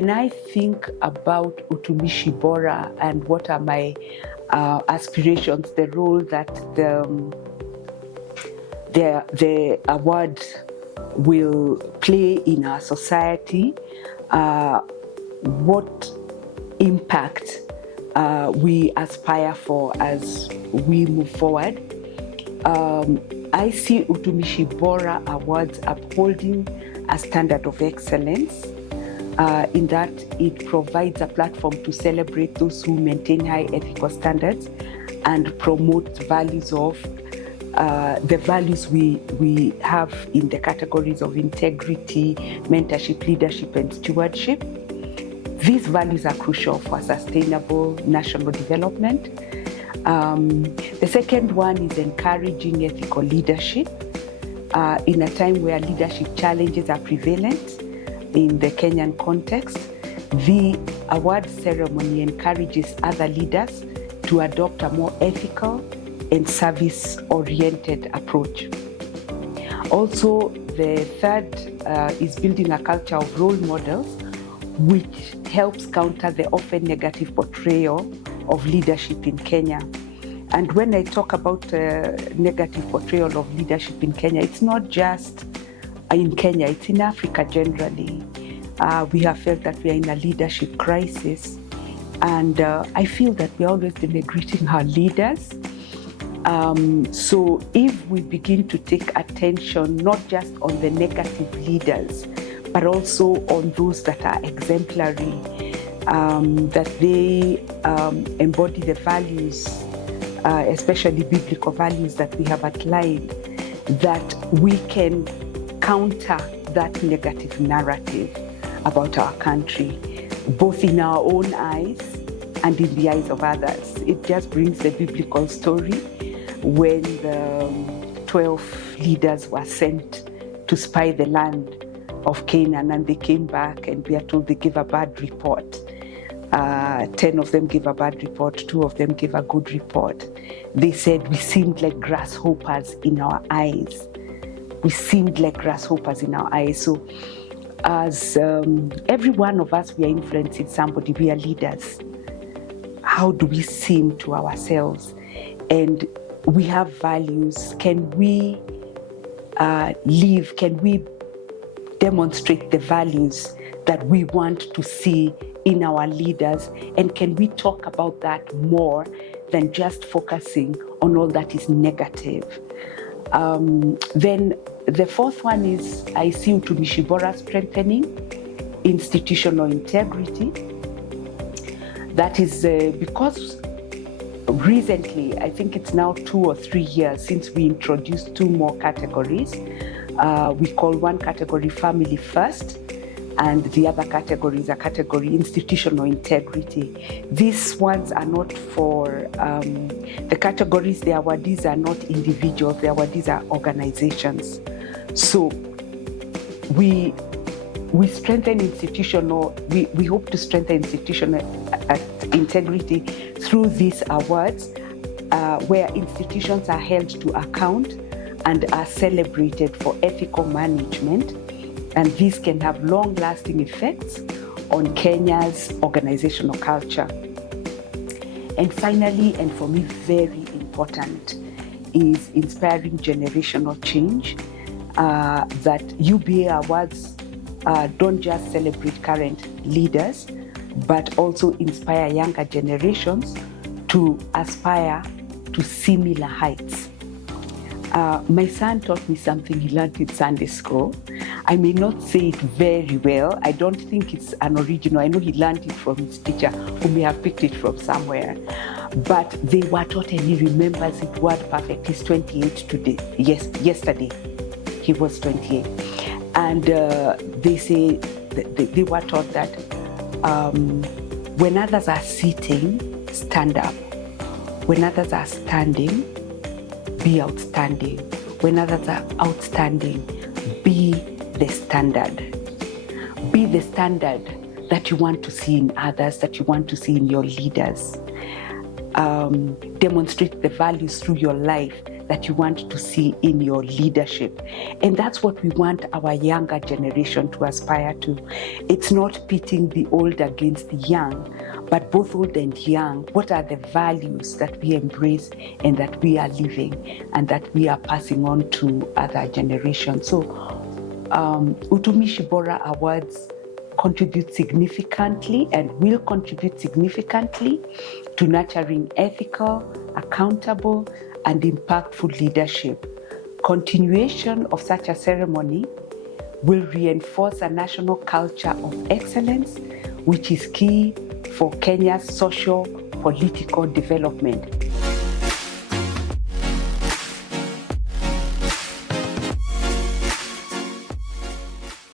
when I think about Utumishi Bora and what are my aspirations, the role that the award will play in our society, what impact we aspire for as we move forward. I see Utumishi Bora Awards upholding a standard of excellence in that it provides a platform to celebrate those who maintain high ethical standards and promote values of the values we have in the categories of integrity, mentorship, leadership, and stewardship. These values are crucial for sustainable national development. The second one is encouraging ethical leadership in a time where leadership challenges are prevalent in the Kenyan context. The award ceremony encourages other leaders to adopt a more ethical and service-oriented approach. Also, the third is building a culture of role models, which helps counter the often negative portrayal of leadership in Kenya. And when I talk about negative portrayal of leadership in Kenya, it's not just in Kenya, it's in Africa generally. We have felt that we are in a leadership crisis, and I feel that we're always denigrating our leaders. So if we begin to take attention not just on the negative leaders, but also on those that are exemplary, that they embody the values, especially biblical values that we have outlined, that we can counter that negative narrative about our country, both in our own eyes and in the eyes of others. It just brings the biblical story when the 12 leaders were sent to spy the land of Canaan, and they came back and we are told they gave a bad report. 10 of them gave a bad report, 2 of them gave a good report. They said we seemed like grasshoppers in our eyes. We seemed like grasshoppers in our eyes. So as every one of us, we are influencing somebody, we are leaders. How do we seem to ourselves? And we have values. Can we live? Can we demonstrate the values that we want to see in our leaders? And can we talk about that more than just focusing on all that is negative? Then the fourth one is I see Utumishi Bora strengthening institutional integrity. That is because recently, I think it's now 2 or 3 years since we introduced 2 more categories. We call one category family first, and the other category is a category institutional integrity. These ones are not for the categories, the awardees are not individuals, the awardees are organizations. So we strengthen institutional, we hope to strengthen institutional integrity through these awards, where institutions are held to account and are celebrated for ethical management. And these can have long-lasting effects on Kenya's organizational culture. And finally, and for me very important, is inspiring generational change. That UBA Awards don't just celebrate current leaders, but also inspire younger generations to aspire to similar heights. My son taught me something he learned in Sunday school. I may not say it very well. I don't think it's an original. I know he learned it from his teacher, who may have picked it from somewhere. But they were taught, and he remembers it word perfect. He's 28 today. Yes, yesterday he was 28. And they say, they were taught that when others are sitting, stand up. When others are standing, be outstanding. When others are outstanding, be the standard. Be the standard that you want to see in others, that you want to see in your leaders. demonstrate the values through your life that you want to see in your leadership. And that's what we want our younger generation to aspire to. It's not pitting the old against the young, but both old and young, what are the values that we embrace and that we are living and that we are passing on to other generations. So Utumishi Bora Awards contribute significantly and will contribute significantly to nurturing ethical, accountable, and impactful leadership. Continuation of such a ceremony will reinforce a national culture of excellence, which is key for Kenya's social political development.